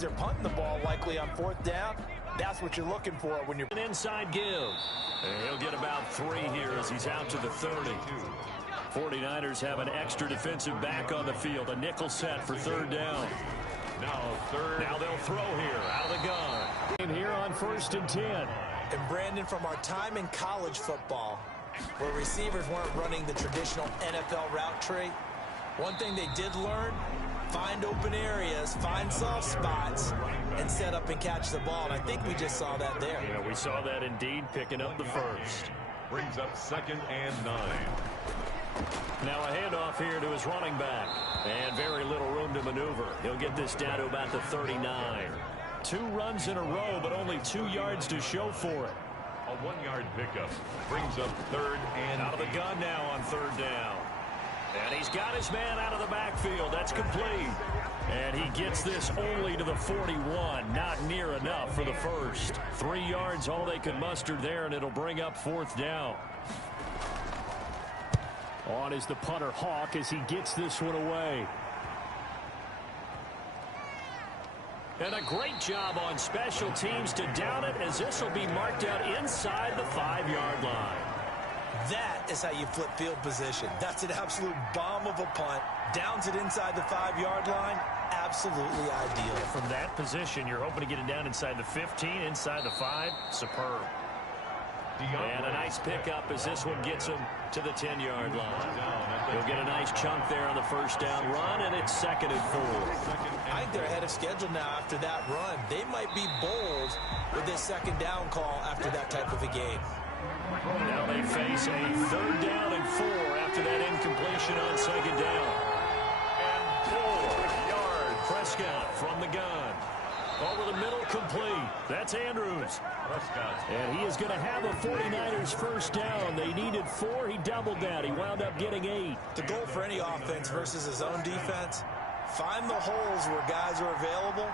They're punting the ball likely on fourth down. That's what you're looking for when you're... An inside give. And he'll get about 3 here as he's out to the 30. 49ers have an extra defensive back on the field. A nickel set for third down. Now they'll throw here out of the gun. And here on 1st and 10. And Brandon, from our time in college football, where receivers weren't running the traditional NFL route tree, one thing they did learn, find open areas, find soft spots, and set up and catch the ball. And I think we just saw that there. Yeah, we saw that indeed, picking up the first. Brings up 2nd and 9. Now a handoff here to his running back. And very little room to maneuver. He'll get this down to about the 39. 2 runs in a row, but only 2 yards to show for it. A 1-yard pickup. Brings up 3rd and... Out of the gun now on 3rd down. And he's got his man out of the backfield. That's complete. And he gets this only to the 41. Not near enough for the first. 3 yards, all they could muster there, and it'll bring up 4th down. On is the punter, Hawk, as he gets this one away. And a great job on special teams to down it, as this will be marked out inside the 5-yard line. That is how you flip field position. That's an absolute bomb of a punt. Downs it inside the 5-yard line. Absolutely ideal. From that position, you're hoping to get it down inside the 15, inside the 5. Superb. And a nice pickup as this one gets him to the 10-yard line. He'll get a nice chunk there on the first down run, and it's 2nd and 4. I think they're ahead of schedule now after that run. They might be bold with this 2nd down call after that type of a game. Now they face a 3rd down and 4 after that incompletion on 2nd down. And 4 yards. Prescott from the gun. Over the middle, complete. That's Andrews. And he is going to have a 49ers first down. They needed 4. He doubled that. He wound up getting 8. The goal for any offense versus his own defense, find the holes where guys are available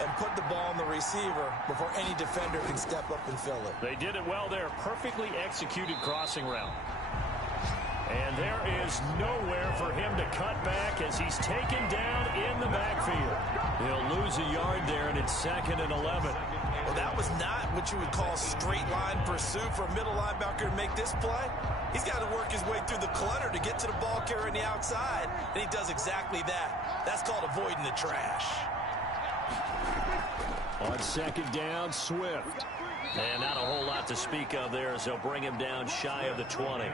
and put the ball on the receiver before any defender can step up and fill it. They did it well there. Perfectly executed crossing route. And there is nowhere for him to cut back as he's taken down in the backfield. He'll lose a yard there, and it's 2nd and 11. Well, that was not what you would call straight line pursuit for a middle linebacker to make this play. He's got to work his way through the clutter to get to the ball carrier on the outside, and he does exactly that. That's called avoiding the trash. On 2nd down, Swift. And not a whole lot to speak of there as they'll bring him down shy of the 20.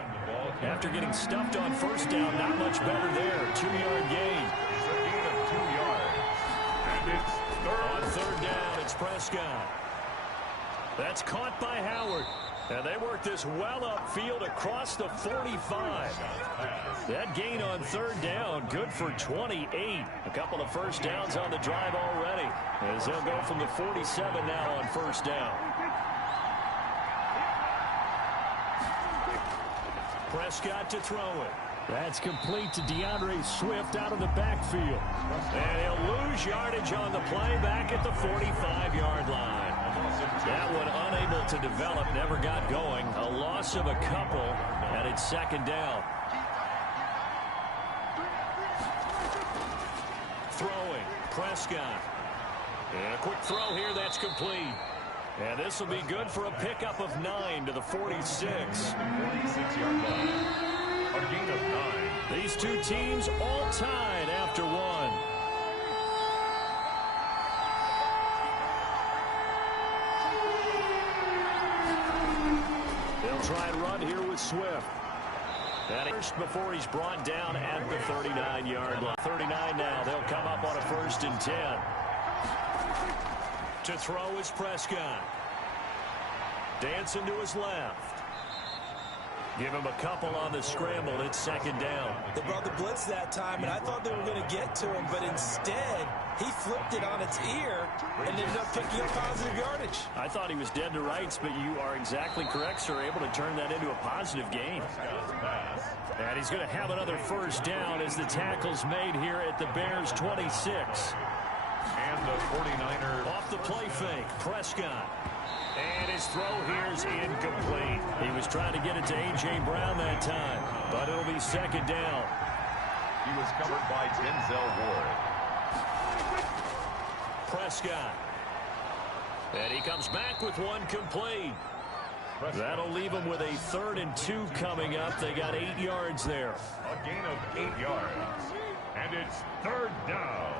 After getting stuffed on 1st down, not much better there. 2-yard gain. It's a gain of 2 yards. And it's 3rd. On 3rd down, it's Prescott. That's caught by Howard. And they work this well upfield across the 45. That gain on 3rd down, good for 28. A couple of first downs on the drive already, as they'll go from the 47 now on 1st down. Prescott to throw it. That's complete to DeAndre Swift out of the backfield. And he'll lose yardage on the play back at the 45-yard line. That one unable to develop, never got going. A loss of a couple, and it's 2nd down. Throwing, Prescott. And a quick throw here, that's complete. And this will be good for a pickup of 9 to the 46. 46-yard line. A gain of 9. These two teams all tied after 1. They'll try and run here with Swift. That first before he's brought down at the 39-yard line. 39 now. They'll come up on a 1st and 10. To throw is Prescott. Dancing to his left. Give him a couple on the scramble. It's 2nd down. They brought the blitz that time, and I thought they were going to get to him, but instead, he flipped it on its ear and ended up picking up positive yardage. I thought he was dead to rights, but you are exactly correct, sir. Able to turn that into a positive gain. And he's going to have another first down as the tackle's made here at the Bears' 26. And the 49ers. Off the play fake, Prescott. And his throw here is incomplete. He was trying to get it to A.J. Brown that time, but it'll be 2nd down. He was covered by Denzel Ward. Prescott. And he comes back with one complete. That'll leave them with a 3rd and 2 coming up. They got 8 yards there. A gain of 8 yards. And it's 3rd down.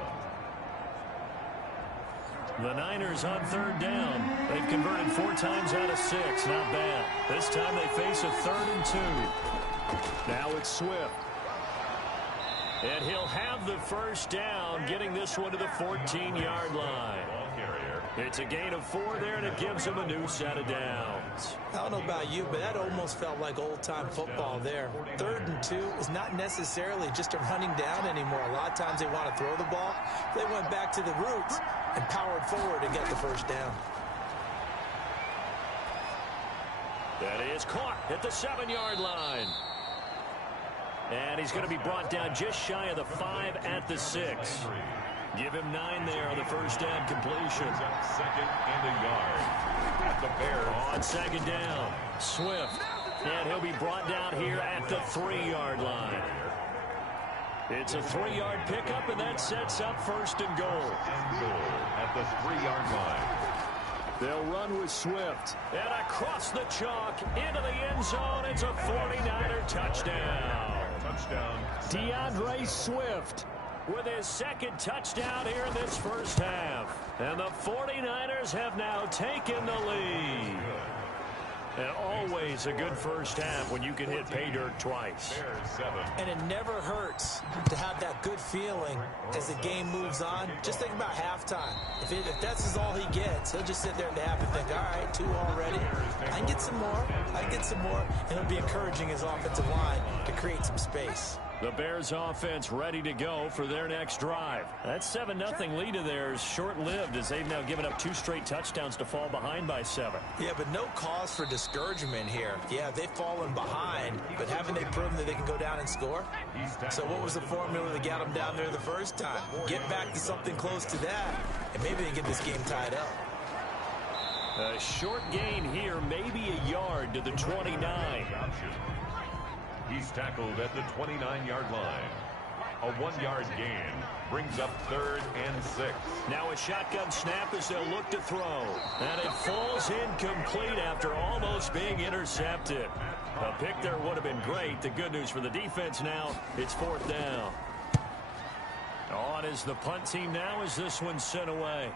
The Niners on 3rd down. They've converted 4 times out of 6. Not bad. This time they face a 3rd and 2. Now it's Swift. And he'll have the first down, getting this one to the 14-yard line. It's a gain of 4 there, and it gives him a new set of downs. I don't know about you, but that almost felt like old-time football there. 3rd and 2 is not necessarily just a running down anymore. A lot of times they want to throw the ball. They went back to the roots and powered forward and get the first down. That is caught at the 7-yard line. And he's going to be brought down just shy of the 5 at the 6. Give him 9 there on the first down completion. 2nd and a yard. At the Bears. On 2nd down, Swift. And he'll be brought down here at the 3-yard line. It's a 3-yard pickup, and that sets up 1st and goal. And goal at the 3-yard line. They'll run with Swift. And across the chalk, into the end zone. It's a 49er touchdown. Touchdown. DeAndre Swift with his 2nd touchdown here in this first half. And the 49ers have now taken the lead. And always a good first half when you can hit pay dirt twice. And it never hurts to have that good feeling as the game moves on. Just think about halftime. If that's all he gets, he'll just sit there at the half and think, all right, 2 already. I can get some more. I can get some more. And he'll be encouraging his offensive line to create some space. The Bears offense ready to go for their next drive. That 7-0 lead of theirs short-lived as they've now given up 2 straight touchdowns to fall behind by 7. Yeah, but no cause for discouragement here. Yeah, they've fallen behind, but haven't they proven that they can go down and score? So what was the formula that got them down there the first time? Get back to something close to that, and maybe they get this game tied up. A short gain here, maybe a yard to the 29. He's tackled at the 29-yard line. A 1-yard gain brings up 3rd and 6. Now a shotgun snap as they'll look to throw. And it falls incomplete after almost being intercepted. A pick there would have been great. The good news for the defense now, it's 4th down. On is the punt team now as this one's sent away.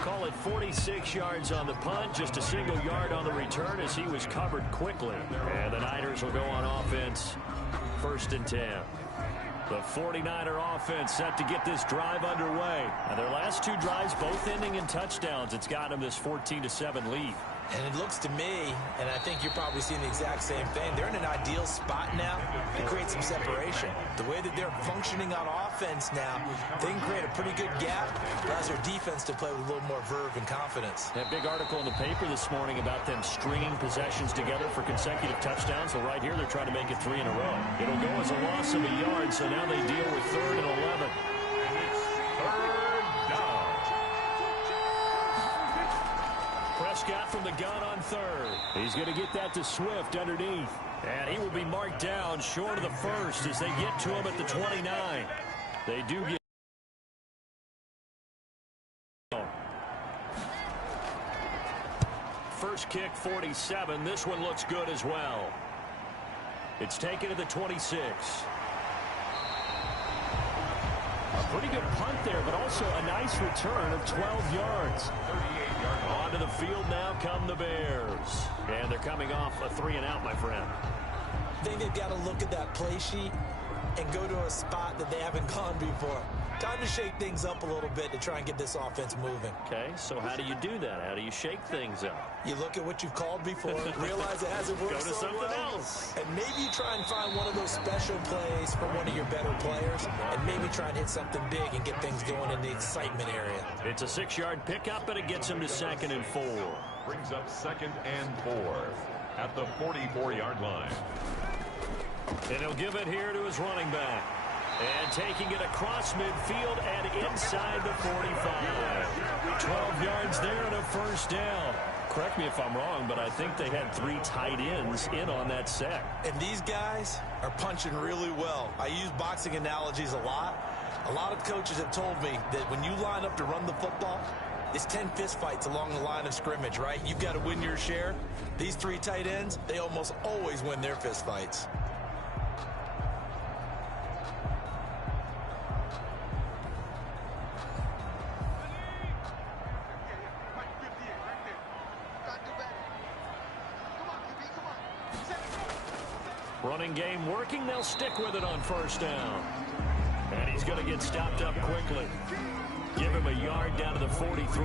Call it 46 yards on the punt, just a single yard on the return as he was covered quickly. And the Niners will go on offense, 1st and 10. The 49er offense set to get this drive underway. And their last 2 drives both ending in touchdowns. It's got them this 14-7 lead. And it looks to me, and I think you're probably seeing the exact same thing, they're in an ideal spot now to create some separation. The way that they're functioning on offense now, they can create a pretty good gap, allows their defense to play with a little more verve and confidence. That big article in the paper this morning about them stringing possessions together for consecutive touchdowns. So right here, they're trying to make it 3 in a row. It'll go as a loss of a yard, so now they deal with 3rd and 11. And it's 3rd down. Prescott from the gun on 3rd. He's going to get that to Swift underneath. And he will be marked down short of the 1st as they get to him at the 29. They do get first kick 47. This one looks good as well. It's taken to the 26. A pretty good punt there, but also a nice return of 12 yards. 38 yards. Onto the field now come the Bears. And they're coming off a 3-and-out, my friend. I think they've got to look at that play sheet and go to a spot that they haven't gone before. Time to shake things up a little bit to try and get this offense moving. Okay, so how do you do that? How do you shake things up? You look at what you've called before, realize it hasn't worked Go to so something well, else. and maybe you try and find one of those special plays from one of your better players, and maybe try and hit something big and get things going in the excitement area. It's a 6-yard pickup, and it gets him to 2nd and 4. Brings up 2nd and 4 at the 44-yard line. And he'll give it here to his running back. And taking it across midfield and inside the 45. 12 yards there and a first down. Correct me if I'm wrong, but I think they had 3 tight ends in on that set. And these guys are punching really well. I use boxing analogies a lot. A lot of coaches have told me that when you line up to run the football, it's 10 fistfights along the line of scrimmage, right? You've got to win your share. These three tight ends, they almost always win their fistfights. Running game working. They'll stick with it on first down. And he's going to get stopped up quickly. Give him a yard down to the 43.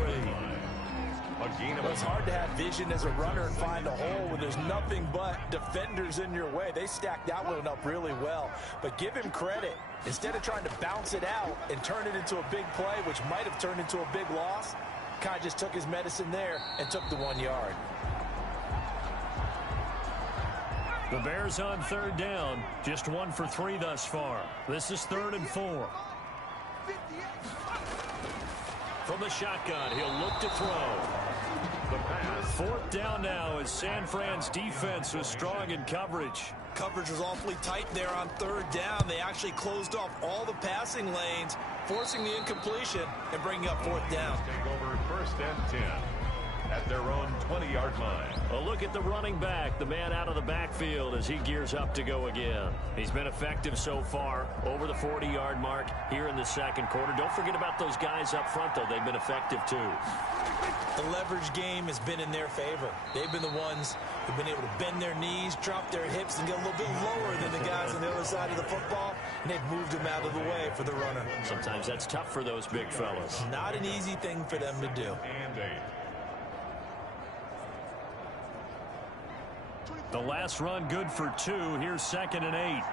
It's hard to have vision as a runner and find a hole when there's nothing but defenders in your way. They stacked that one up really well. But give him credit. Instead of trying to bounce it out and turn it into a big play, which might have turned into a big loss, kind of just took his medicine there and took the 1 yard. The Bears on third down, just 1 for 3 thus far. This is 3rd and 4. From the shotgun, he'll look to throw. The pass. 4th down now as San Fran's defense was strong in coverage. Coverage was awfully tight there on 3rd down. They actually closed off all the passing lanes, forcing the incompletion and bringing up 4th down. Take over 1st and 10 at their own 20-yard line. A look at the running back, the man out of the backfield as he gears up to go again. He's been effective so far, over the 40-yard mark here in the second quarter. Don't forget about those guys up front, though. They've been effective, too. The leverage game has been in their favor. They've been the ones who've been able to bend their knees, drop their hips, and get a little bit lower than the guys on the other side of the football, and they've moved them out of the way for the runner. Sometimes that's tough for those big fellas. Not an easy thing for them to do. And 8. The last run good for 2. Here's 2nd and 8.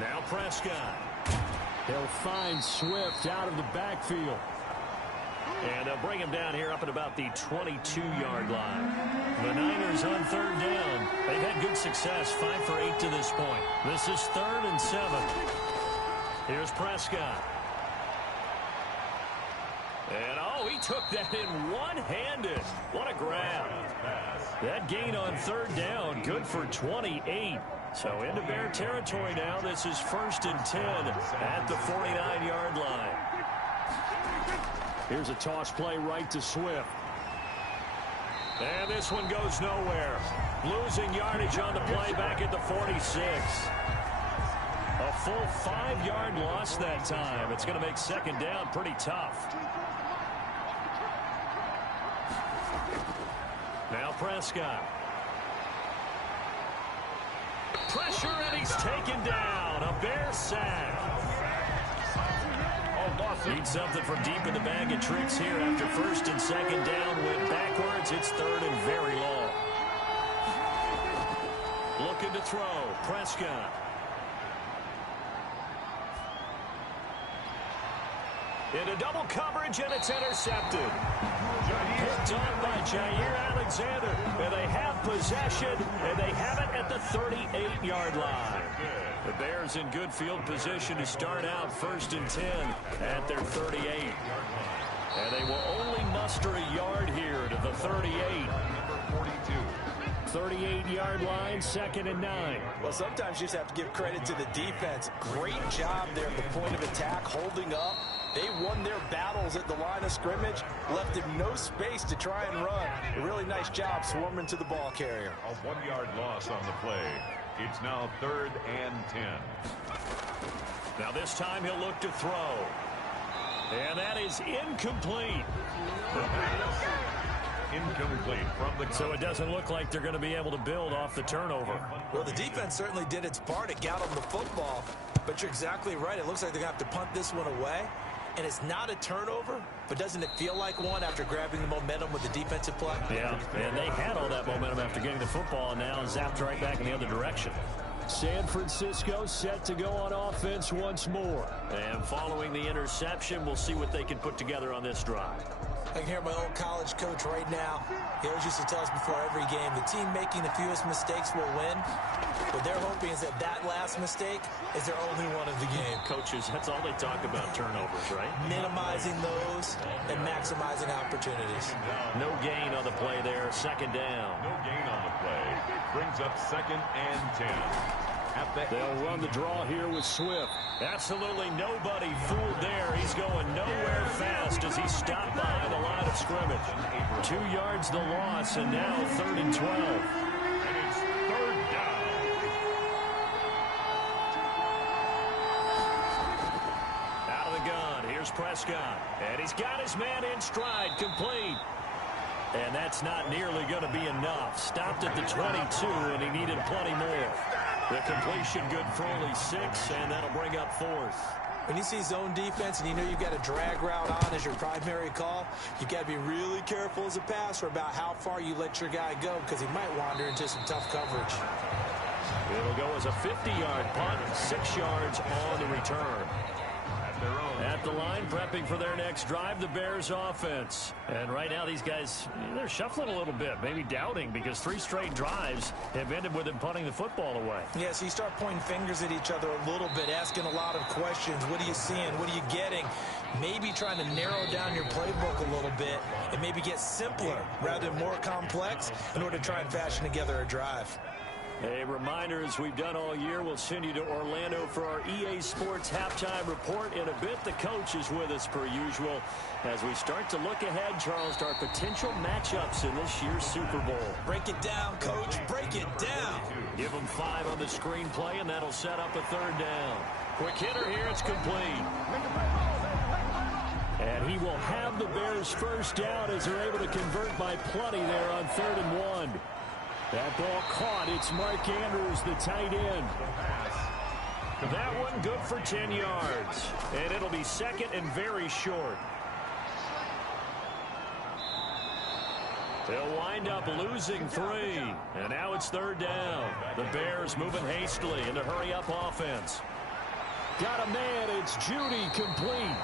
Now Prescott. He'll find Swift out of the backfield. And they'll bring him down here up at about the 22-yard line. The Niners on 3rd down. They've had good success, 5 for 8 to this point. This is 3rd and 7. Here's Prescott. And, oh, he took that in one-handed. What a grab. That gain on 3rd down, good for 28. So into Bear territory now. This is 1st and 10 at the 49-yard line. Here's a toss play right to Swift. And this one goes nowhere. Losing yardage on the play back at the 46. A full 5-yard loss that time. It's going to make 2nd down pretty tough. Now Prescott. Pressure, and he's taken down. A Bear sack. Need something from deep in the bag of tricks here after 1st and 2nd down. Went backwards. It's 3rd and very long. Looking to throw. Prescott. Into double coverage, and it's intercepted. Picked on by Jair Alexander. And they have possession, and they have it at the 38-yard line. The Bears in good field position to start out 1st and 10 at their 38. And they will only muster a yard here to the 38. 38-yard line, 2nd and 9. Well, sometimes you just have to give credit to the defense. Great job there at the point of attack, holding up. They won their battles at the line of scrimmage, left him no space to try and run. A really nice job swarming to the ball carrier. A 1-yard loss on the play. It's now 3rd and 10. Now this time he'll look to throw. And that is incomplete. Incomplete from the... So it doesn't look like they're going to be able to build off the turnover. Well, the defense certainly did its part. It got them the football. But you're exactly right. It looks like they're going to have to punt this one away. And it's not a turnover, but doesn't it feel like one after grabbing the momentum with the defensive play? Yeah, and they had all that momentum after getting the football, and now zapped right back in the other direction. San Francisco set to go on offense once more. And following the interception, we'll see what they can put together on this drive. I can hear my old college coach right now. He always used to tell us before every game, the team making the fewest mistakes will win. What they're hoping is that that last mistake is their only one of the game. Coaches, that's all they talk about, turnovers, right? Minimizing those and maximizing opportunities. No gain on the play there, 2nd down. No gain on the play. Brings up 2nd and 10 They'll run the draw here with Swift. Absolutely nobody fooled there. He's going nowhere fast as he stopped behind the line of scrimmage. 2 yards the loss, and now 3rd and 12. And it's 3rd down. Out of the gun, here's Prescott. And he's got his man in stride, complete. And that's not nearly going to be enough. Stopped at the 22, and he needed plenty more. The completion good for only 6, and that'll bring up 4th. When you see zone defense and you know you've got a drag route on as your primary call, you've got to be really careful as a passer about how far you let your guy go because he might wander into some tough coverage. It'll go as a 50-yard punt, 6 yards on the return. At the line, prepping for their next drive, the Bears offense. And right now, these guys, they're shuffling a little bit, maybe doubting, because 3 straight drives have ended with them punting the football away. Yeah, so you start pointing fingers at each other a little bit, asking a lot of questions. What are you seeing? What are you getting? Maybe trying to narrow down your playbook a little bit and maybe get simpler rather than more complex in order to try and fashion together a drive. A reminder, as we've done all year, we'll send you to Orlando for our EA Sports halftime report. In a bit, the coach is with us per usual as we start to look ahead, Charles, to our potential matchups in this year's Super Bowl. Break it down, Coach. Break it down. Give them 5 on the screenplay, and that'll set up a 3rd down. Quick hitter here. It's complete. And he will have the Bears' 1st down as they're able to convert by plenty there on 3rd and 1. That ball caught. It's Mark Andrews, the tight end. That one good for 10 yards. And it'll be 2nd and very short. They'll wind up losing 3. And now it's 3rd down. The Bears moving hastily in the hurry-up offense. Got a man. It's Judy, complete.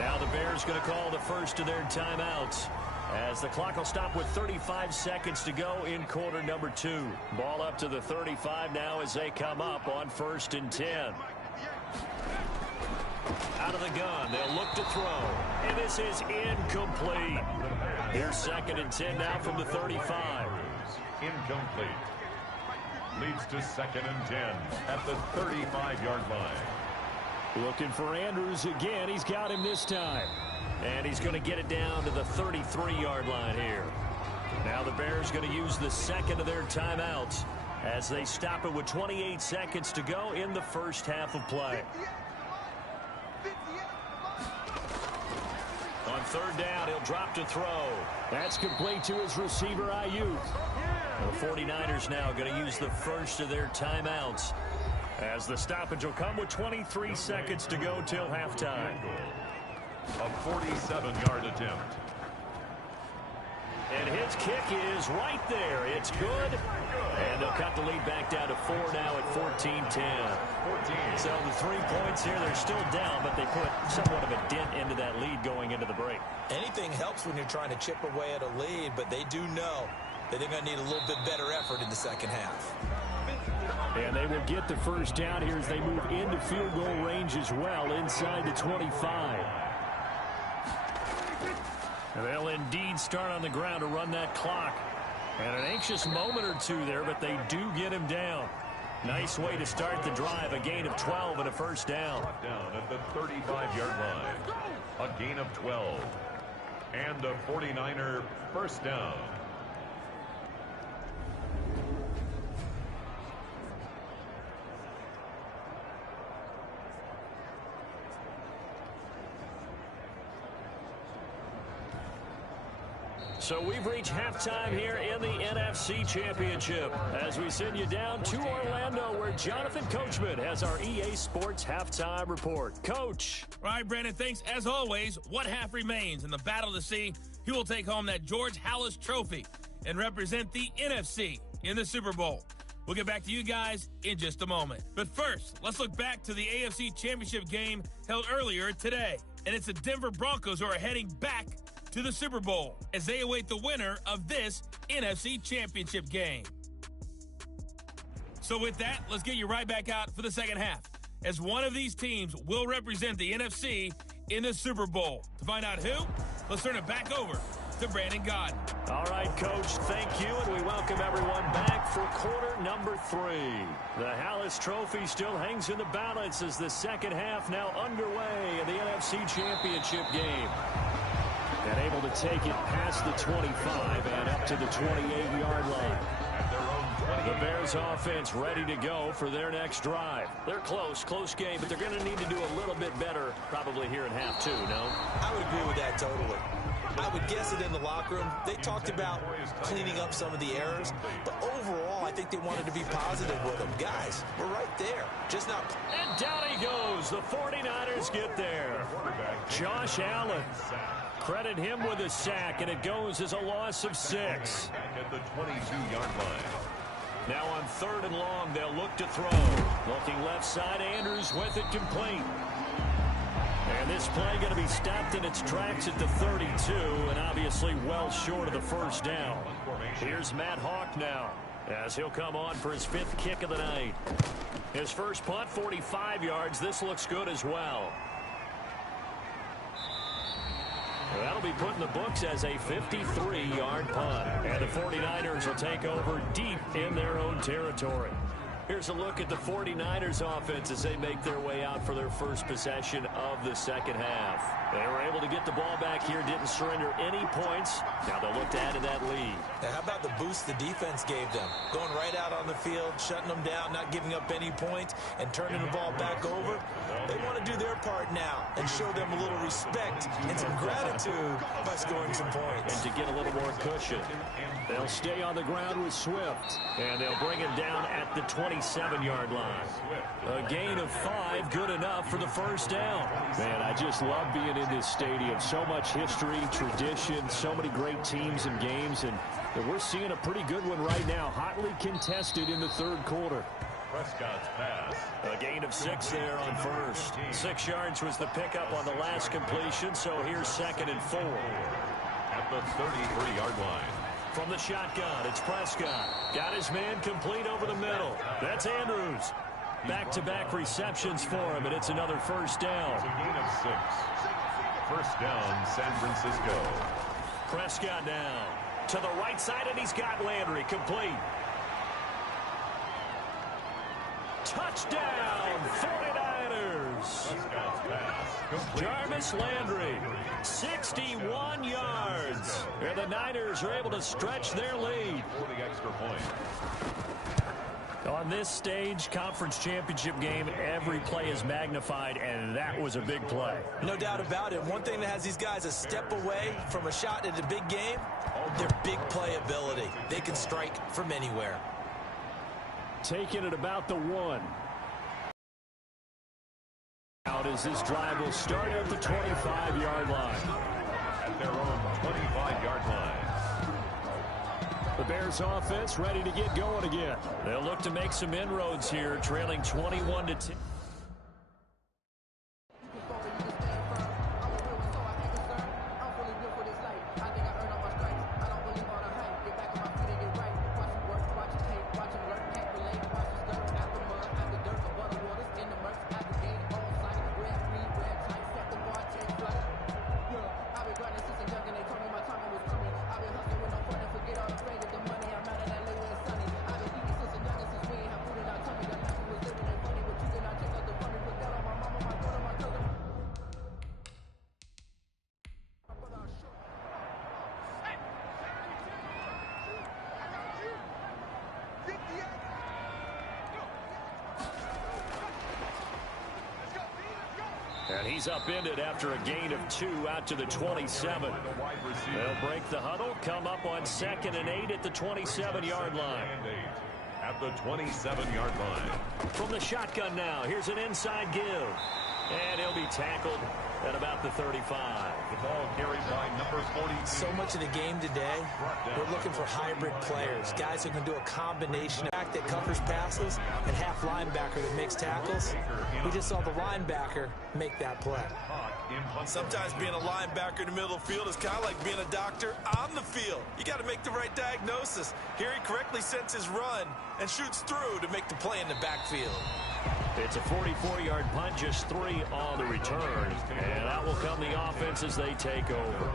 Now the Bears going to call the first of their timeouts, as the clock will stop with 35 seconds to go in quarter number 2. Ball up to the 35 now as they come up on 1st and 10. Out of the gun, they'll look to throw. And this is incomplete. Here's 2nd and 10 now from the 35. Incomplete. Leads to 2nd and 10 at the 35-yard line. Looking for Andrews again. He's got him this time. And he's going to get it down to the 33-yard line here. Now the Bears going to use the 2nd of their timeouts as they stop it with 28 seconds to go in the 1st half of play. On 3rd down, he'll drop to throw. That's complete to his receiver, Ayuk. The 49ers now going to use the 1st of their timeouts as the stoppage will come with 23 seconds to go till halftime. A 47-yard attempt. And his kick is right there. It's good. And they'll cut the lead back down to 4 now at 14-10. So the 3 points here, they're still down, but they put somewhat of a dent into that lead going into the break. Anything helps when you're trying to chip away at a lead, but they do know that they're going to need a little bit better effort in the 2nd half. And they will get the 1st down here as they move into field goal range as well inside the 25. And they'll indeed start on the ground to run that clock. And an anxious moment or 2 there, but they do get him down. Nice way to start the drive. A gain of 12 and a 1st down. Down at the 35-yard line. A gain of 12. And a 49er 1st down. So we've reached halftime here in the NFC Championship as we send you down to Orlando where Jonathan Coachman has our EA Sports halftime report. Coach. All right, Brandon, thanks. As always, one half remains in the battle to see who will take home that George Halas Trophy and represent the NFC in the Super Bowl. We'll get back to you guys in just a moment. But first, let's look back to the AFC Championship game held earlier today. And it's the Denver Broncos who are heading back to the Super Bowl as they await the winner of this NFC Championship game. So with that, let's get you right back out for the 2nd half, as one of these teams will represent the NFC in the Super Bowl. To find out who, let's turn it back over to Brandon Gaudin. All right, Coach, thank you, and we welcome everyone back for quarter number 3. The Hallis Trophy still hangs in the balance as the second half now underway in the NFC Championship game. And able to take it past the 25 and up to the 28-yard line. The Bears offense ready to go for their next drive. They're close game, but they're going to need to do a little bit better probably here in half 2, no? I would agree with that totally. I would guess it in the locker room. They talked about cleaning up some of the errors, but overall, I think they wanted to be positive with them. Guys, we're right there. Just not... And down he goes. The 49ers get there. Josh Allen. Credit him with a sack, and it goes as a loss of 6. At the 22-yard line. Now on 3rd and long, they'll look to throw. Looking left side, Andrews with it complete. And this play going to be stopped in its tracks at the 32, and obviously well short of the first down. Here's Matt Hawk now, as he'll come on for his 5th kick of the night. His first punt, 45 yards. This looks good as well. That'll be put in the books as a 53-yard punt. And the 49ers will take over deep in their own territory. Here's a look at the 49ers offense as they make their way out for their first possession of the second half. They were able to get the ball back here, didn't surrender any points. Now they'll look to add to that lead. Now, how about the boost the defense gave them? Going right out on the field, shutting them down, not giving up any points, and turning the ball back over. They want to do their part now and show them a little respect and some gratitude by scoring some points. And to get a little more cushion. They'll stay on the ground with Swift, and they'll bring him down at the 27-yard line. A gain of 5, good enough for the first down. Man, I just love being in this stadium. So much history, tradition, so many great teams and games, and we're seeing a pretty good one right now, hotly contested in the 3rd quarter. Prescott's pass. A gain of 6 there on first. 6 yards was the pickup on the last completion, so here's 2nd and 4. At the 33-yard line. From the shotgun, it's Prescott. Got his man complete over the middle. That's Andrews. Back-to-back receptions for him, and it's another first down. It's a gain of 6. First down, San Francisco. Prescott down to the right side, and he's got Landry complete. Touchdown, 49ers. Jarvis Landry, 61 yards. And the Niners are able to stretch their lead. For the extra point. On this stage, conference championship game, every play is magnified, and that was a big play. No doubt about it. One thing that has these guys a step away from a shot at a big game, their big play ability. They can strike from anywhere. Taking it about the 1. Out as this drive will start at the 25-yard line. At their own 25-yard line. The Bears offense ready to get going again. They'll look to make some inroads here, trailing 21-10. And he's upended after a gain of 2 out to the 27. They'll break the huddle, come up on 2nd and 8 at the 27-yard line. At the 27-yard line. From the shotgun now, here's an inside give. And he'll be tackled at about the 35. The ball carried by number 40. So much of the game today, we're looking for hybrid players, guys who can do a combination of back that covers passes and half linebacker that makes tackles. We just saw the linebacker make that play. Sometimes being a linebacker in the middle of the field is kind of like being a doctor on the field. You got to make the right diagnosis. Here he correctly sends his run and shoots through to make the play in the backfield. It's a 44-yard punt, just 3 on the return. And out will come the offense as they take over.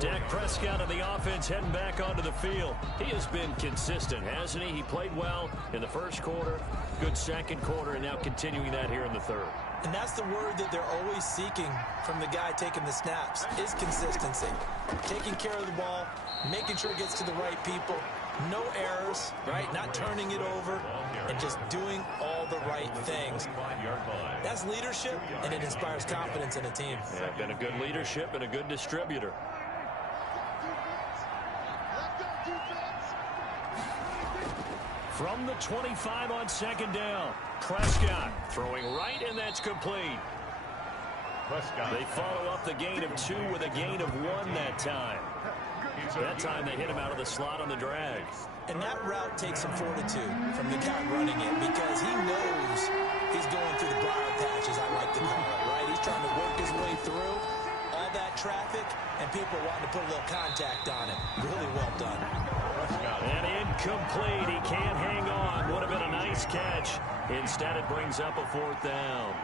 Dak Prescott of the offense heading back onto the field. He has been consistent, hasn't he? He played well in the first quarter, good second quarter, and now continuing that here in the third. And that's the word that they're always seeking from the guy taking the snaps, is consistency. Taking care of the ball, making sure it gets to the right people, no errors, right? Not turning it over, and just doing all the right things. That's leadership, and it inspires confidence in a team. Yeah, been a good leadership and a good distributor. From the 25 on second down, Prescott throwing right, and that's complete. They follow up the gain of 2 with a gain of 1 that time. That time they hit him out of the slot on the drag. And that route takes some fortitude from the guy running it, because he knows he's going through the briar patch, as I like to call it, right? He's trying to work his way through all that traffic, and people wanting to put a little contact on it. Really well done. And incomplete. He can't hang on. Would have been a nice catch. Instead, it brings up a 4th down.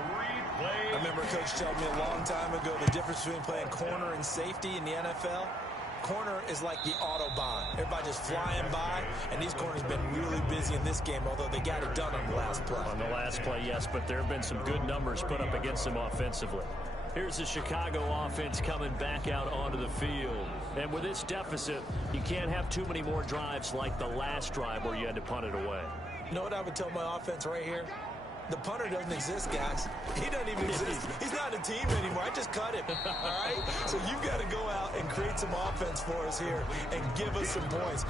I remember Coach telling me a long time ago the difference between playing corner and safety in the NFL. Corner is like the Autobahn. Everybody just flying by, and these corners have been really busy in this game, although they got it done on the last play. On the last play, yes, but there have been some good numbers put up against them offensively. Here's the Chicago offense coming back out onto the field. And with this deficit, you can't have too many more drives like the last drive where you had to punt it away. You know what I would tell my offense right here? The punter doesn't exist, guys. He doesn't even exist. He's not a team anymore. I just cut him, all right? So you've got to go out and create some offense for us here and give us some points.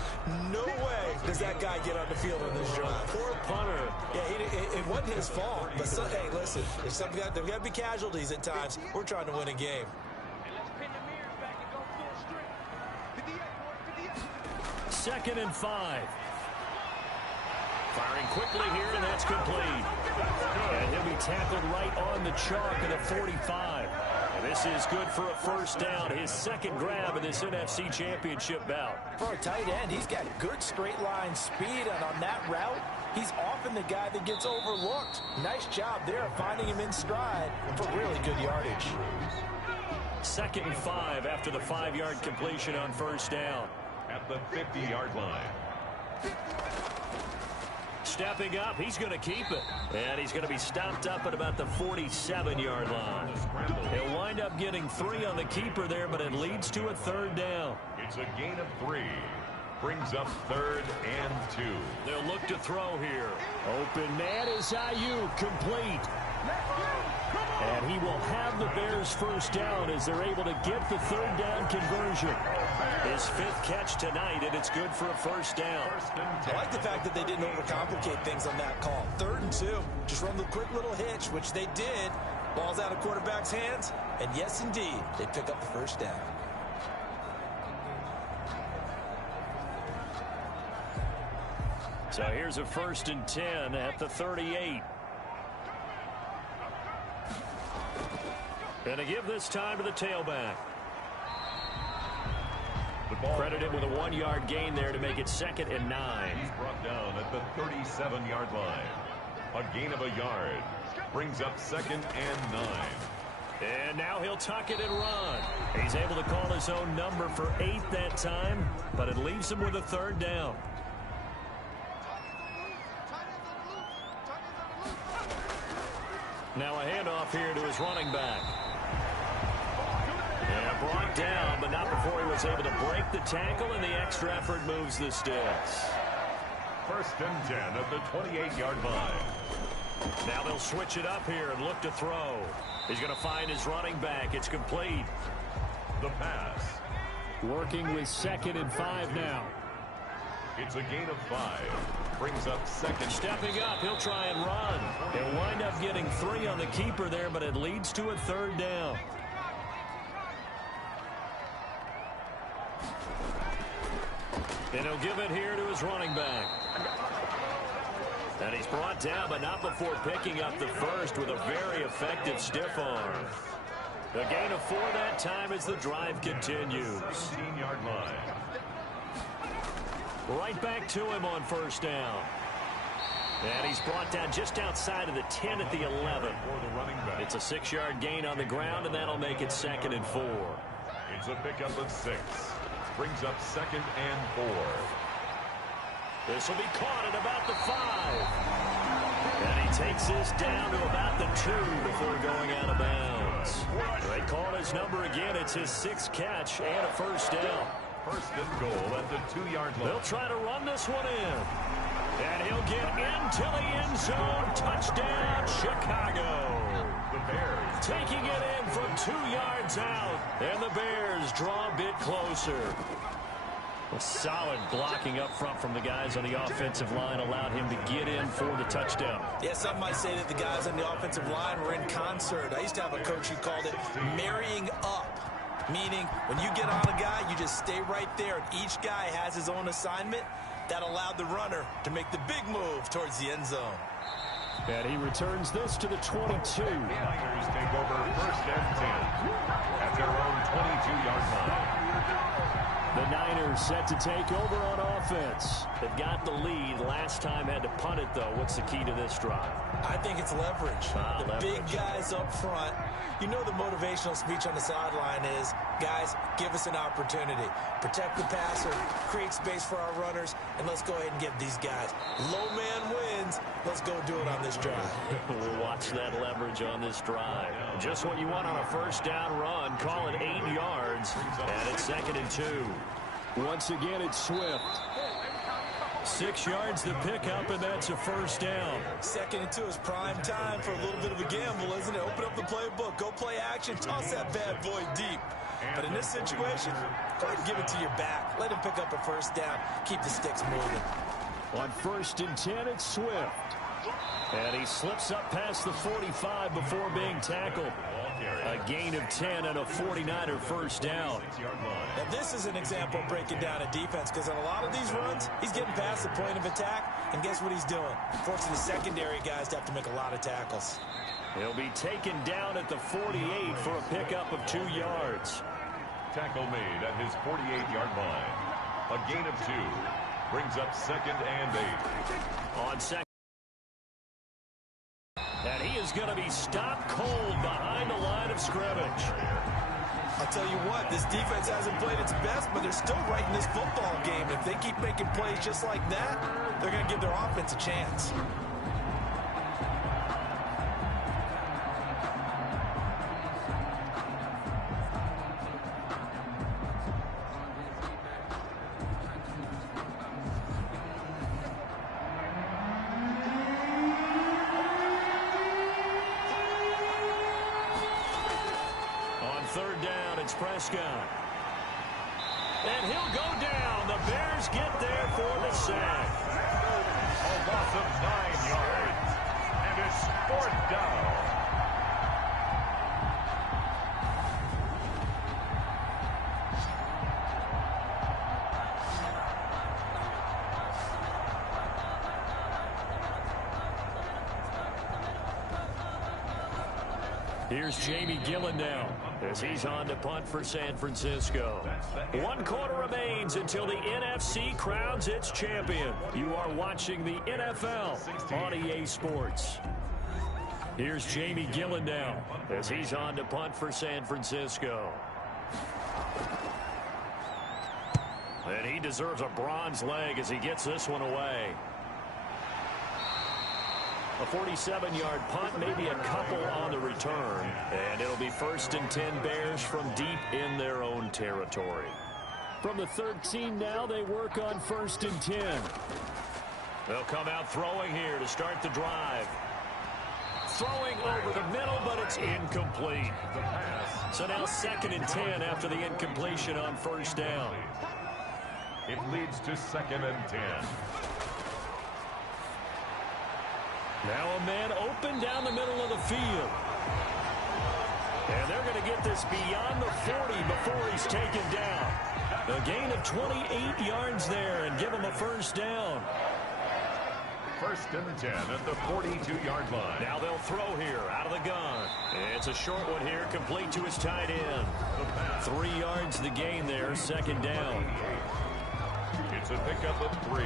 No way does that guy get on the field on this drive. Poor punter. Yeah, it wasn't his fault. But, hey, listen, there's got to be casualties at times. We're trying to win a game. Second and 5. Firing quickly here, and that's complete. And he'll be tackled right on the chalk at the 45. And this is good for a first down. His second grab in this NFC Championship bout. For a tight end, he's got good straight line speed, and on that route, he's often the guy that gets overlooked. Nice job there finding him in stride for really good yardage. Second and 5 after the 5-yard completion on first down. At the 50-yard line. Stepping up, he's going to keep it. And he's going to be stopped up at about the 47-yard line. He'll wind up getting 3 on the keeper there, but it leads to a 3rd down. It's a gain of 3. Brings up 3rd and 2. They'll look to throw here. Open man is Ayuk, complete. And he will have the Bears first down as they're able to get the 3rd down conversion. His 5th catch tonight, and it's good for a first down. I like the fact that they didn't overcomplicate things on that call. 3rd and 2. Just run the quick little hitch, which they did. Ball's out of quarterback's hands. And yes, indeed, they pick up the first down. So here's a 1st and 10 at the 38. And to give this time to the tailback. Credited with a 1-yard gain there to make it 2nd and 9. He's brought down at the 37-yard line. A gain of a yard. Brings up 2nd and 9. And now he'll tuck it and run. He's able to call his own number for 8 that time, but it leaves him with a 3rd down. Now a handoff here to his running back. Yeah, brought down, but not before he was able to break the tackle, and the extra effort moves the sticks. 1st and 10 at the 28-yard line. Now they'll switch it up here and look to throw. He's going to find his running back. It's complete. The pass. Working with 2nd and 5 now. It's a gain of 5. Brings up 2nd. Stepping up, he'll try and run. He'll wind up getting 3 on the keeper there, but it leads to a 3rd down. And he'll give it here to his running back. And he's brought down, but not before picking up the first with a very effective stiff arm. The gain of 4 that time as the drive continues. 17-yard line. Right back to him on first down. And he's brought down just outside of the 10 at the 11. It's a 6-yard gain on the ground, and that'll make it 2nd and 4. It's a pickup of 6. Brings up 2nd and 4. This will be caught at about the 5. And he takes this down to about the 2 before going out of bounds. They call his number again. It's his 6th catch and a first down. First and goal at the 2-yard line. They'll try to run this one in. And he'll get into the end zone. Touchdown, Chicago. The Bears taking it in from 2 yards out. And the Bears draw a bit closer. A solid blocking up front from the guys on the offensive line allowed him to get in for the touchdown. Yes, some might say that the guys on the offensive line were in concert. I used to have a coach who called it marrying up, meaning when you get on a guy, you just stay right there, and each guy has his own assignment. That allowed the runner to make the big move towards the end zone. And he returns this to the 22. The Niners take over 1st and 10 at their own 22-yard line. The Niners set to take over on offense. They've got the lead. Last time had to punt it, though. What's the key to this drive? I think it's leverage. The big guys up front. You know the motivational speech on the sideline is, guys, give us an opportunity. Protect the passer, create space for our runners, and let's go ahead and get these guys. Low man wins. Let's go do it on this drive. We'll watch that leverage on this drive. Just what you want on a first down run. Call it 8 yards, and it's 2nd and 2. Once again, it's Swift. 6 yards the pickup, and that's a first down. 2nd and 2 is prime time for a little bit of a gamble, isn't it? Open up the playbook, go play action, toss that bad boy deep. But in this situation, go ahead and give it to your back. Let him pick up a first down. Keep the sticks moving. On 1st and 10, it's Swift. And he slips up past the 45 before being tackled. A gain of 10 and a 49er first down. Now this is an example of breaking down a defense, because on a lot of these runs, he's getting past the point of attack, and guess what he's doing? Forcing the secondary guys to have to make a lot of tackles. He'll be taken down at the 48 for a pickup of 2 yards. Tackle made at his 48-yard line. A gain of 2. Brings up 2nd and 8. On 2nd. And he is going to be stopped cold behind the line of scrimmage. I'll tell you what, this defense hasn't played its best, but they're still right in this football game. If they keep making plays just like that, they're going to give their offense a chance. Prescott. And he'll go down. The Bears get there for the sack. A loss of 9 yards. And it's 4th down. Here's Jamie Gillen now as he's on to punt for San Francisco. 1 quarter remains until the NFC crowns its champion. You are watching the NFL on EA Sports. Here's Jamie Gillen now as he's on to punt for San Francisco. And he deserves a bronze leg as he gets this one away. A 47-yard punt, maybe a couple on the return. And it'll be 1st and 10 Bears from deep in their own territory. From the 13 now, they work on 1st and 10. They'll come out throwing here to start the drive. Throwing over the middle, but it's incomplete. So now 2nd and 10 after the incompletion on 1st down. It leads to 2nd and 10. Now a man open down the middle of the field. And they're going to get this beyond the 40 before he's taken down. A gain of 28 yards there and give him a first down. 1st and 10 at the 42-yard line. Now they'll throw here out of the gun. It's a short one here, complete to his tight end. 3 yards the gain there, 2nd down. It's a pickup of 3.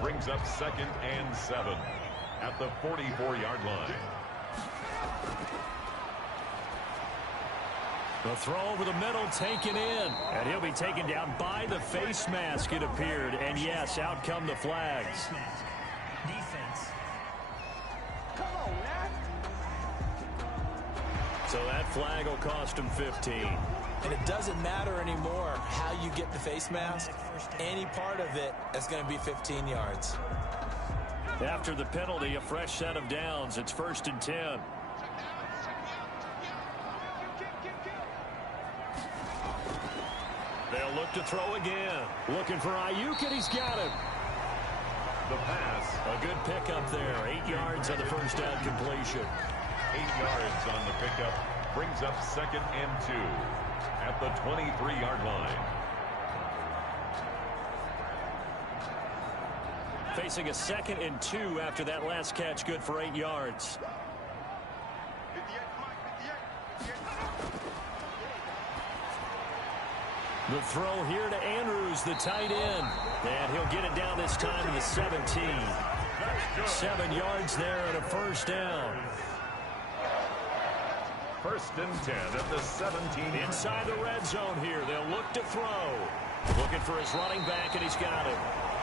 Brings up 2nd and 7. at the 44-yard line. The throw over the middle taken in. And he'll be taken down by the face mask, it appeared. And yes, out come the flags. Defense. So that flag will cost him 15. And it doesn't matter anymore how you get the face mask. Any part of it is going to be 15 yards. After the penalty, a fresh set of downs. It's 1st and 10. They'll look to throw again. Looking for Ayuk, and he's got him. The pass. A good pickup there. 8 yards on the first down completion. 8 yards on the pickup. Brings up 2nd and 2 at the 23-yard line. Facing a 2nd and 2 after that last catch. Good for 8 yards. The throw here to Andrews, the tight end. And he'll get it down this time to the 17. 7 yards there and a first down. 1st and 10 at the 17. Inside the red zone here. They'll look to throw. Looking for his running back, and he's got him.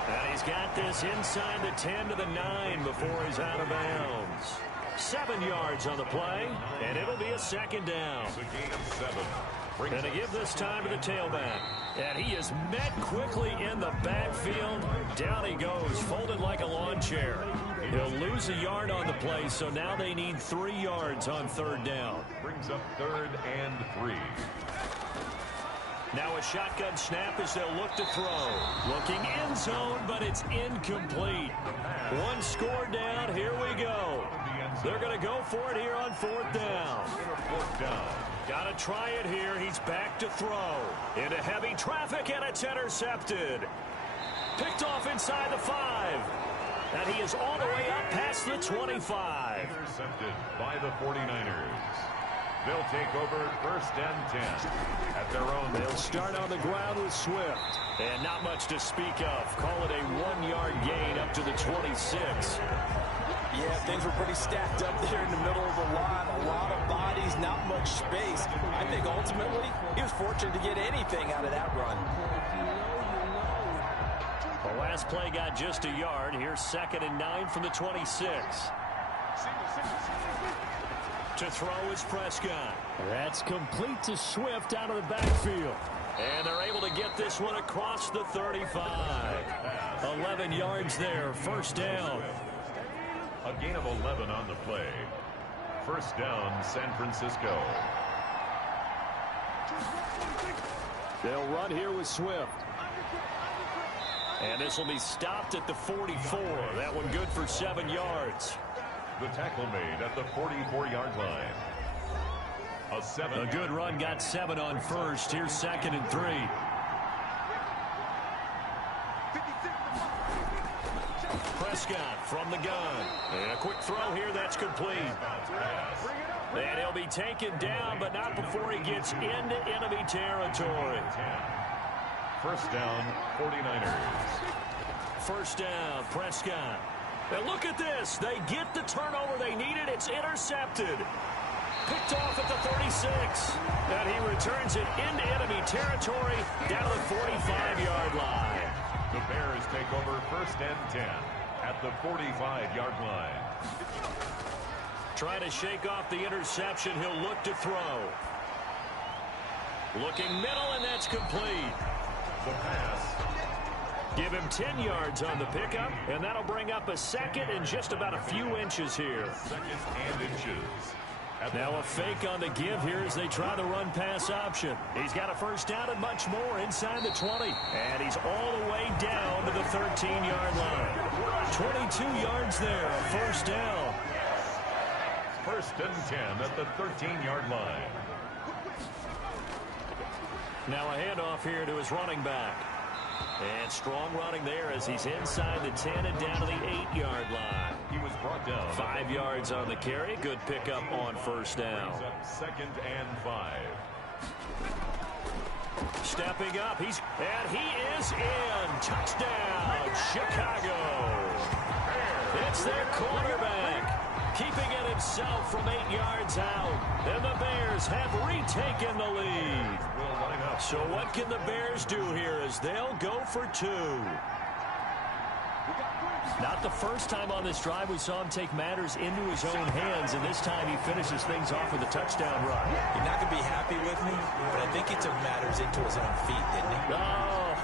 And he's got this inside the 10 to the 9 before he's out of bounds. 7 yards on the play, and it'll be a 2nd down. It's a gain of 7. And to give this time to the tailback. And he is met quickly in the backfield. Down he goes, folded like a lawn chair. He'll lose a yard on the play, so now they need 3 yards on 3rd down. Brings up 3rd and 3. Now a shotgun snap as they'll look to throw. Looking end zone, but it's incomplete. 1 score down. Here we go. They're going to go for it here on 4th down. 4th down. Got to try it here. He's back to throw. Into heavy traffic, and it's intercepted. Picked off inside the 5. And he is all the way up past the 25. Intercepted by the 49ers. They'll take over 1st and 10 at their own. They'll start on the ground with Swift. And not much to speak of. Call it a 1-yard gain up to the 26. Yeah, things were pretty stacked up there in the middle of the line. A lot of bodies, not much space. I think ultimately he was fortunate to get anything out of that run. The last play got just a yard. Here's 2nd and 9 from the 26. To throw is Prescott. That's complete to Swift out of the backfield. And they're able to get this one across the 35. 11 yards there, 1st down. A gain of 11 on the play. 1st down, San Francisco. They'll run here with Swift. And this will be stopped at the 44. That one good for 7 yards. The tackle made at the 44-yard line. A good run got 7 on 1st. Here's 2nd and 3. Prescott from the gun. And a quick throw here that's complete. And he'll be taken down, but not before he gets into enemy territory. 1st down, 49ers. 1st down, Prescott. And look at this. They get the turnover they needed. It's intercepted. Picked off at the 36. And he returns it into enemy territory down to the 45-yard line. The Bears take over 1st and 10 at the 45-yard line. Trying to shake off the interception. He'll look to throw. Looking middle, and that's complete. The pass. Give him 10 yards on the pickup, and that'll bring up a 2nd and just about a few inches here. 2nd and inches. Now a fake on the give here as they try the run-pass option. He's got a 1st down and much more inside the 20. And he's all the way down to the 13-yard line. 22 yards there, a 1st down. 1st and 10 at the 13-yard line. Now a handoff here to his running back. And strong running there as he's inside the 10 and down to the 8-yard line. He was brought down. 5 yards on the carry. Good pickup on 1st down. 2nd and 5. Stepping up. He is in. Touchdown, Chicago. It's their quarterback, keeping it himself from 8 yards out. And the Bears have retaken the lead. So what can the Bears do here as they'll go for 2? Not the first time on this drive we saw him take matters into his own hands, and this time he finishes things off with a touchdown run. You're not going to be happy with me, but I think he took matters into his own feet, didn't he? Oh,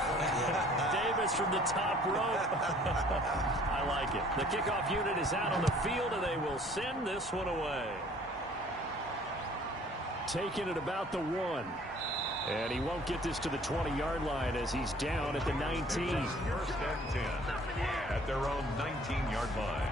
Davis from the top rope. I like it. The kickoff unit is out on the field, and they will send this one away. Taking it about the 1. And he won't get this to the 20-yard line as he's down at the 19. First and 10 at their own 19-yard line.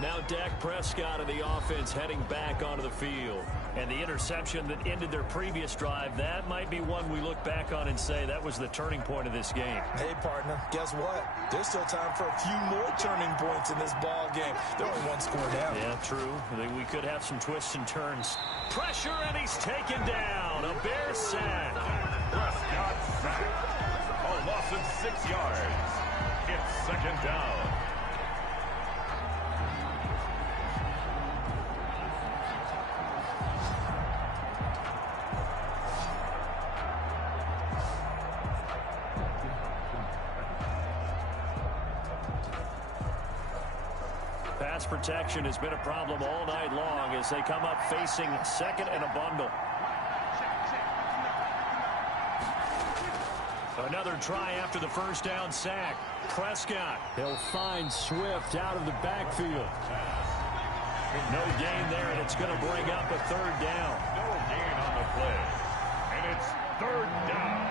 Now Dak Prescott of the offense heading back onto the field. And the interception that ended their previous drive, that might be one we look back on and say that was the turning point of this game. Hey, partner, guess what? There's still time for a few more turning points in this ball game. They're only 1 score down. Yeah, true. We could have some twists and turns. Pressure, and he's taken down. A Bear sack. Prescott sacked. A loss of 6 yards. It's second down. Pass protection has been a problem all night long as they come up facing second and a bundle. Another try after the first down sack. Prescott. He'll find Swift out of the backfield. No gain there, and it's going to bring up a third down. No gain on the play. And it's third down.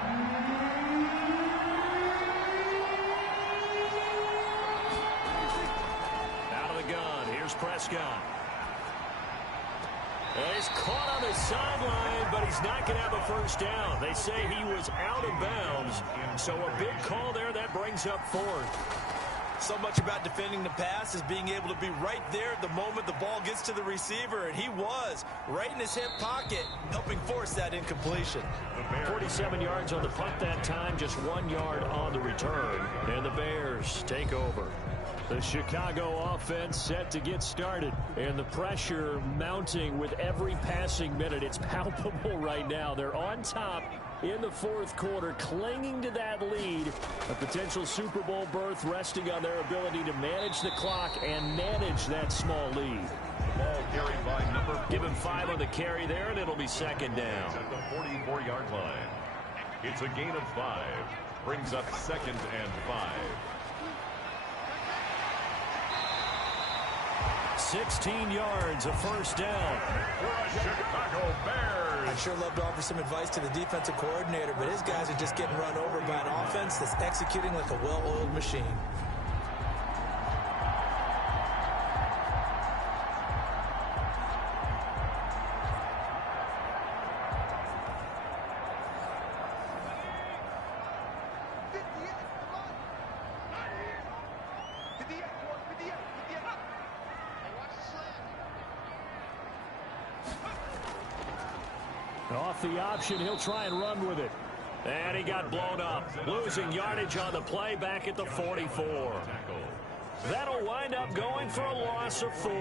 Here's Prescott. He's caught on the sideline, but he's not going to have a first down. They say he was out of bounds, so a big call there that brings up 4th. So much about defending the pass is being able to be right there at the moment the ball gets to the receiver, and he was right in his hip pocket, helping force that incompletion. 47 yards on the punt that time, just 1 yard on the return, and the Bears take over. The Chicago offense set to get started, and the pressure mounting with every passing minute. It's palpable right now. They're on top in the 4th quarter, clinging to that lead. A potential Super Bowl berth resting on their ability to manage the clock and manage that small lead. Ball carried by number 4. Give him 5 on the carry there, and it'll be second down. At the 44-yard line. It's a gain of 5. Brings up second and 5. 16 yards, a first down. For a Chicago Bears. I'd sure love to offer some advice to the defensive coordinator, but his guys are just getting run over by an offense that's executing like a well-oiled machine. Off the option, he'll try and run with it. And he got blown up. Losing yardage on the play back at the 44. That'll wind up going for a loss of 4.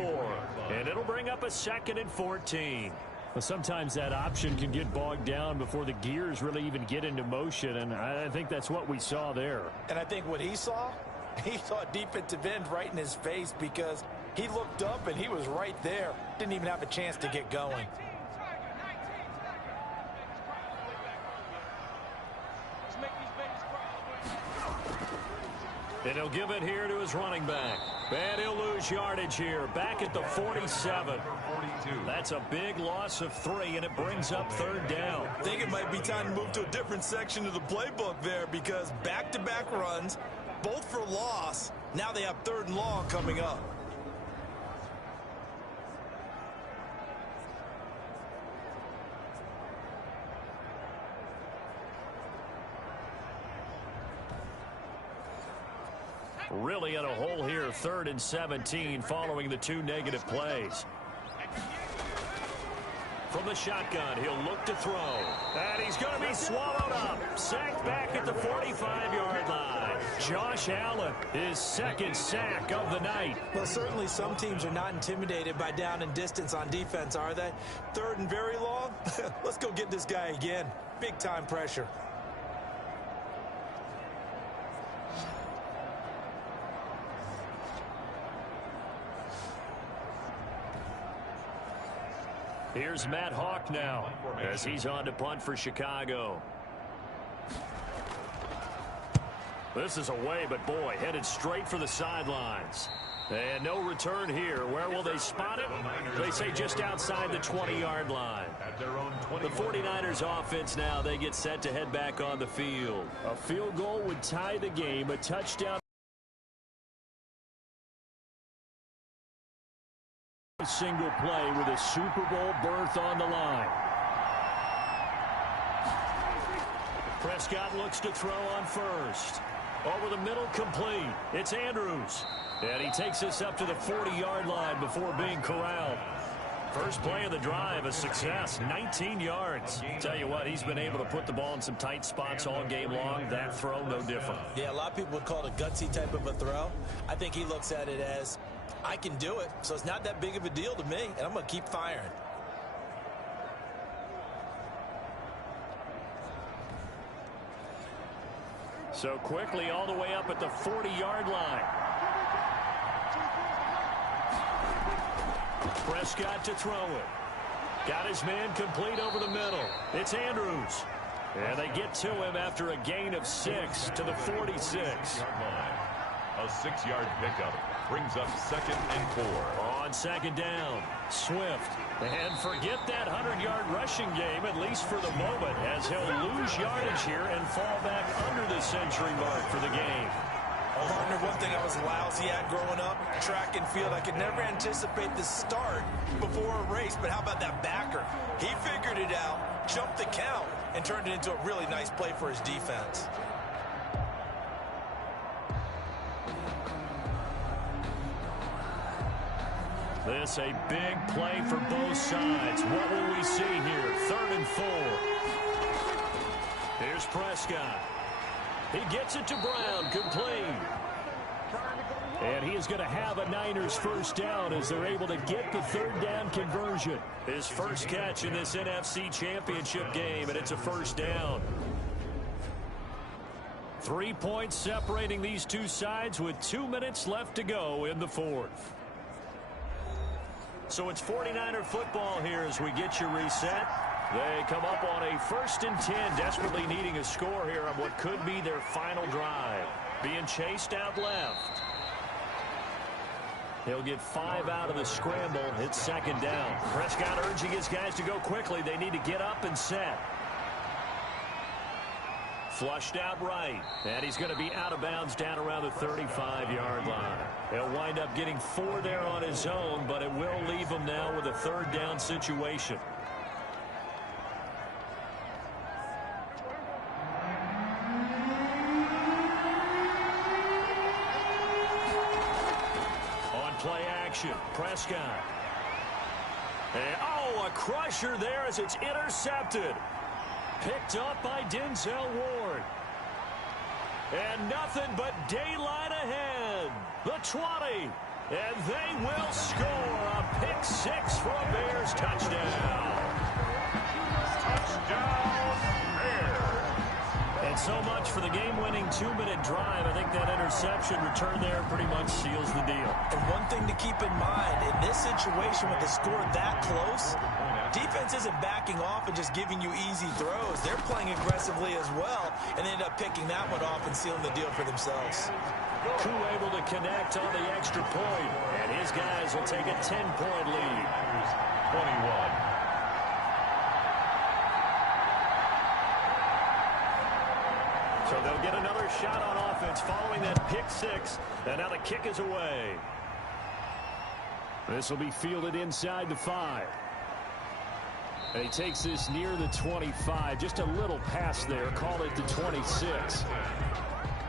And it'll bring up a 2nd and 14. Well, sometimes that option can get bogged down before the gears really even get into motion, and I think that's what we saw there. And I think what he saw a defensive end right in his face because he looked up and he was right there. Didn't even have a chance to get going. And he'll give it here to his running back. And he'll lose yardage here. Back at the 47. That's a big loss of 3, and it brings up third down. I think it might be time to move to a different section of the playbook there because back-to-back runs, both for loss. Now they have 3rd and long coming up. Really in a hole here, 3rd and 17 following the 2 negative plays. From the shotgun, he'll look to throw. And he's going to be swallowed up. Sacked back at the 45-yard line. Josh Allen, his second sack of the night. Well, certainly some teams are not intimidated by down and distance on defense, are they? Third and very long? Let's go get this guy again. Big-time pressure. Here's Matt Hawk now as he's on to punt for Chicago. This is away, but boy, headed straight for the sidelines. And no return here. Where will they spot it? They say just outside the 20-yard line. The 49ers offense now, they get set to head back on the field. A field goal would tie the game. A touchdown. Single play with a Super Bowl berth on the line. Prescott looks to throw on first. Over the middle, complete. It's Andrews. And he takes us up to the 40-yard line before being corralled. First play of the drive, a success, 19 yards. Tell you what, he's been able to put the ball in some tight spots all game long. That throw, no different. Yeah, a lot of people would call it a gutsy type of a throw. I think he looks at it as, I can do it, so it's not that big of a deal to me, and I'm going to keep firing. So quickly all the way up at the 40-yard line. Prescott to throw it. Got his man complete over the middle. It's Andrews. And they get to him after a gain of 6 to the 46. A 6-yard pickup brings up 2nd and 4. On 2nd down, Swift. And forget that 100-yard rushing game, at least for the moment, as he'll lose yardage here and fall back under the century mark for the game. Partner, one thing I was lousy at growing up, track and field, I could never anticipate the start before a race, but how about that backer? He figured it out, jumped the count, and turned it into a really nice play for his defense. This a big play for both sides. What will we see here? 3rd and 4. Here's Prescott. He gets it to Brown, complete. And he is going to have a Niners first down as they're able to get the 3rd down conversion. His first catch in this NFC Championship game, and it's a first down. 3 points separating these two sides with 2 minutes left to go in the 4th. So it's 49er football here as we get you reset. They come up on a 1st and 10, desperately needing a score here on what could be their final drive. Being chased out left. He'll get 5 out of the scramble. It's 2nd down. Prescott urging his guys to go quickly. They need to get up and set. Flushed out right. And he's going to be out of bounds down around the 35-yard line. He'll wind up getting 4 there on his own, but it will leave him now with a 3rd down situation. On play action, Prescott. And, oh, a crusher there as it's intercepted. Picked up by Denzel Ward. And nothing but daylight ahead. The 20. And they will score a pick 6 for a Bears touchdown. Touchdown, Bears. And so much for the game-winning 2-minute drive. I think that interception return there pretty much seals the deal. And one thing to keep in mind, in this situation with the score that close, defense isn't backing off and just giving you easy throws. They're playing aggressively as well and end up picking that one off and sealing the deal for themselves. Koo able to connect on the extra point, and his guys will take a 10-point lead. 21. So they'll get another shot on offense following that pick 6, and now the kick is away. This will be fielded inside the 5. And he takes this near the 25. Just a little pass there. Call it the 26.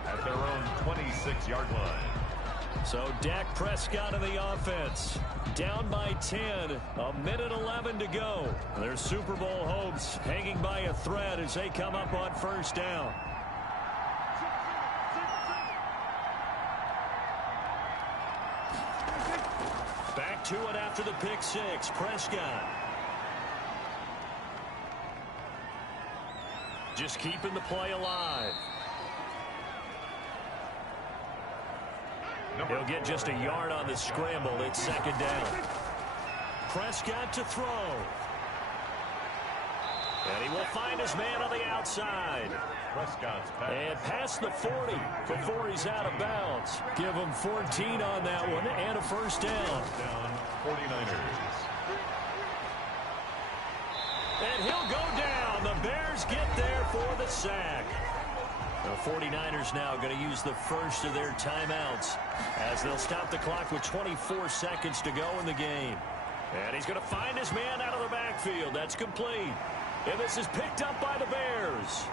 At their own 26-yard line. So Dak Prescott in the offense. Down by 10. A minute 11 to go. Their Super Bowl hopes hanging by a thread as they come up on first down. Back to it after the pick six. Prescott. Just keeping the play alive. He'll get just a yard on the scramble. It's second down. Prescott to throw. And he will find his man on the outside. Prescott's pass. And past the 40 before he's out of bounds. Give him 14 on that one and a first down. Down 49ers. And he'll go down. The Bears get there for the sack. The 49ers now going to use the first of their timeouts as they'll stop the clock with 24 seconds to go in the game. And he's going to find his man out of the backfield. That's complete. And this is picked up by the Bears.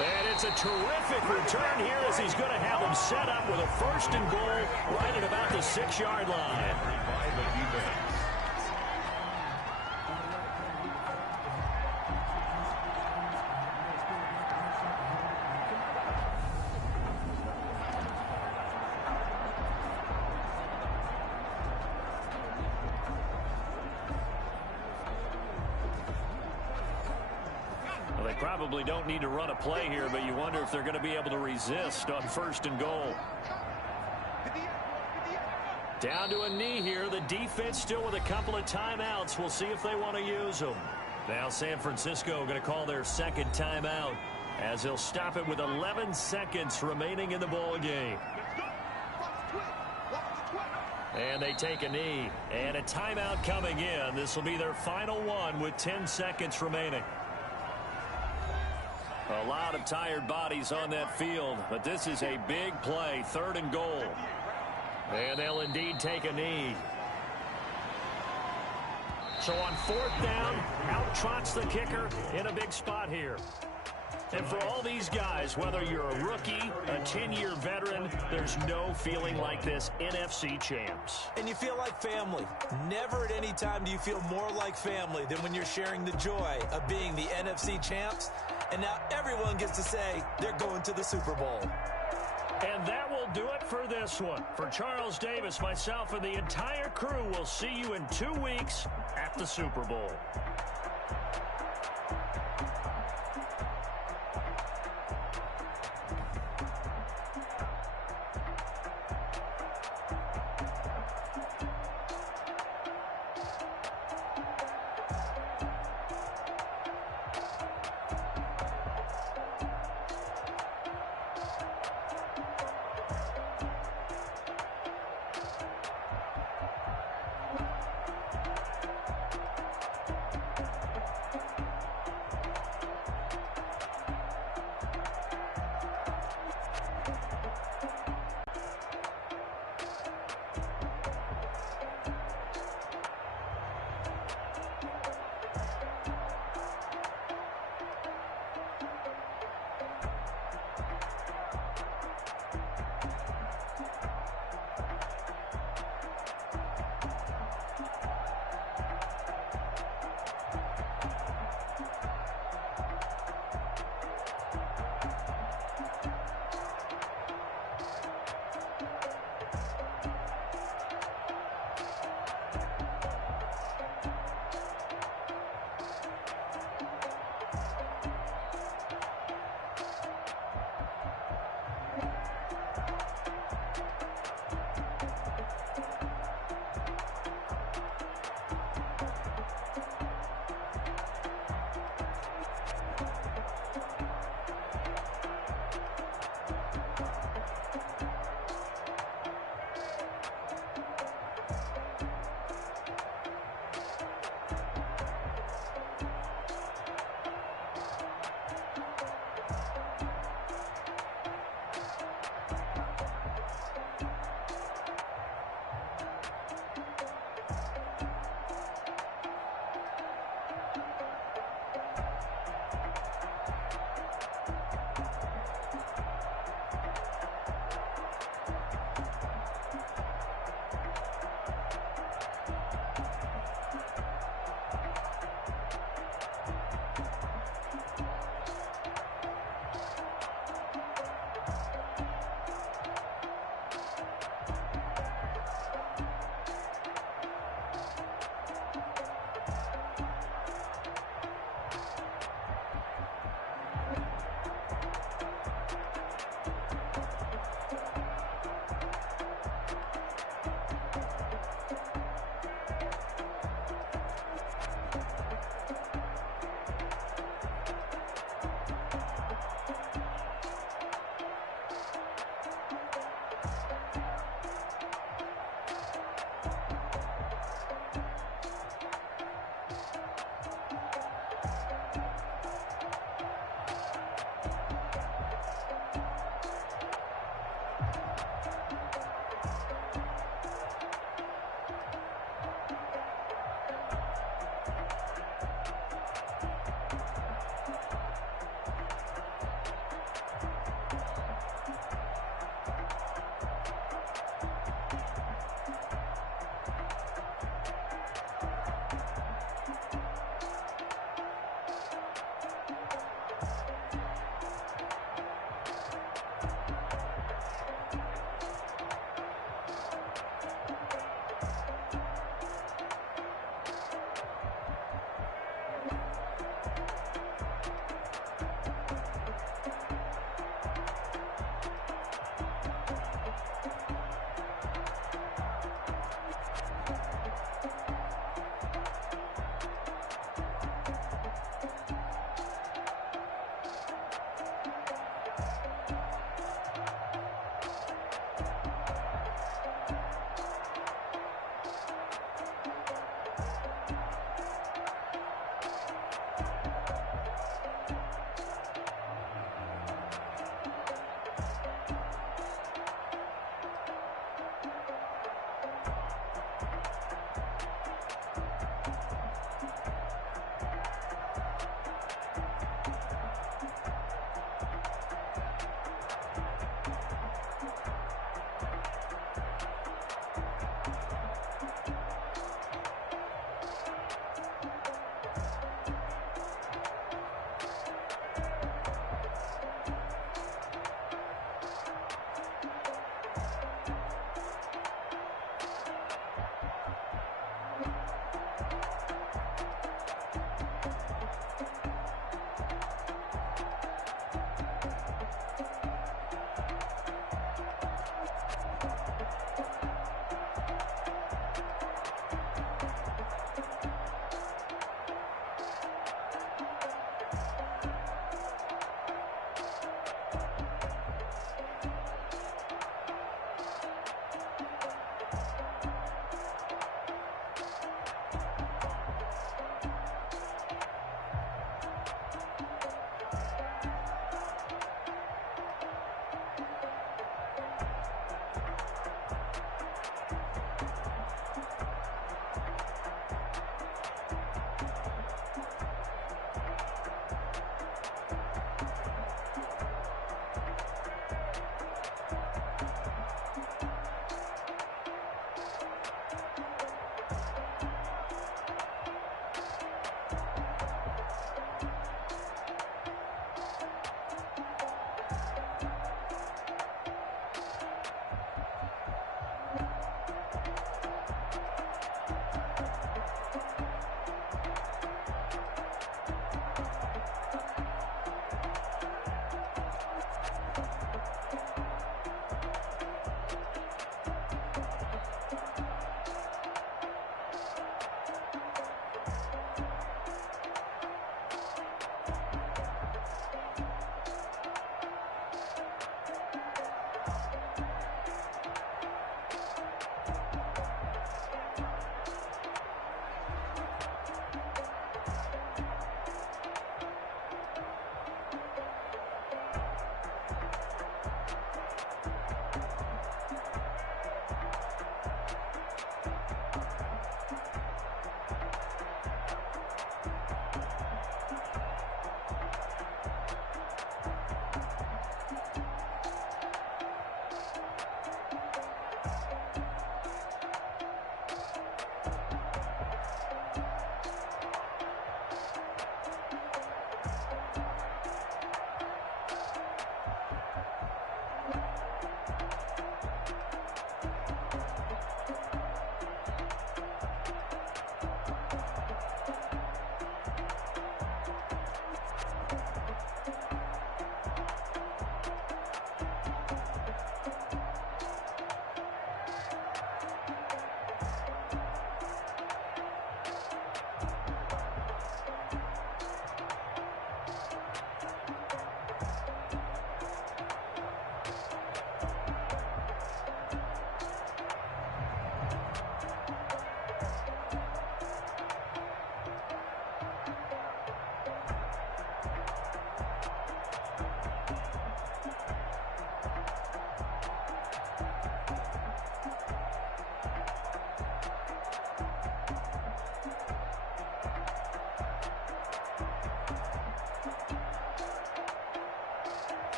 And it's a terrific return here as he's going to have him set up with a first and goal right at about the 6-yard line. By the defense. Probably don't need to run a play here, but you wonder if they're going to be able to resist on first and goal. Down to a knee here. The defense still with a couple of timeouts. We'll see if they want to use them. Now San Francisco going to call their second timeout as they'll stop it with 11 seconds remaining in the ball game. And they take a knee. And a timeout coming in. This will be their final one with 10 seconds remaining. A lot of tired bodies on that field, but this is a big play, third and goal. And they'll indeed take a knee. So on fourth down, out trots the kicker in a big spot here. And for all these guys, whether you're a rookie, a 10-year veteran, there's no feeling like this NFC champs. And you feel like family. Never at any time do you feel more like family than when you're sharing the joy of being the NFC champs. And now everyone gets to say they're going to the Super Bowl. And that will do it for this one. For Charles Davis, myself, and the entire crew, we'll see you in 2 weeks at the Super Bowl.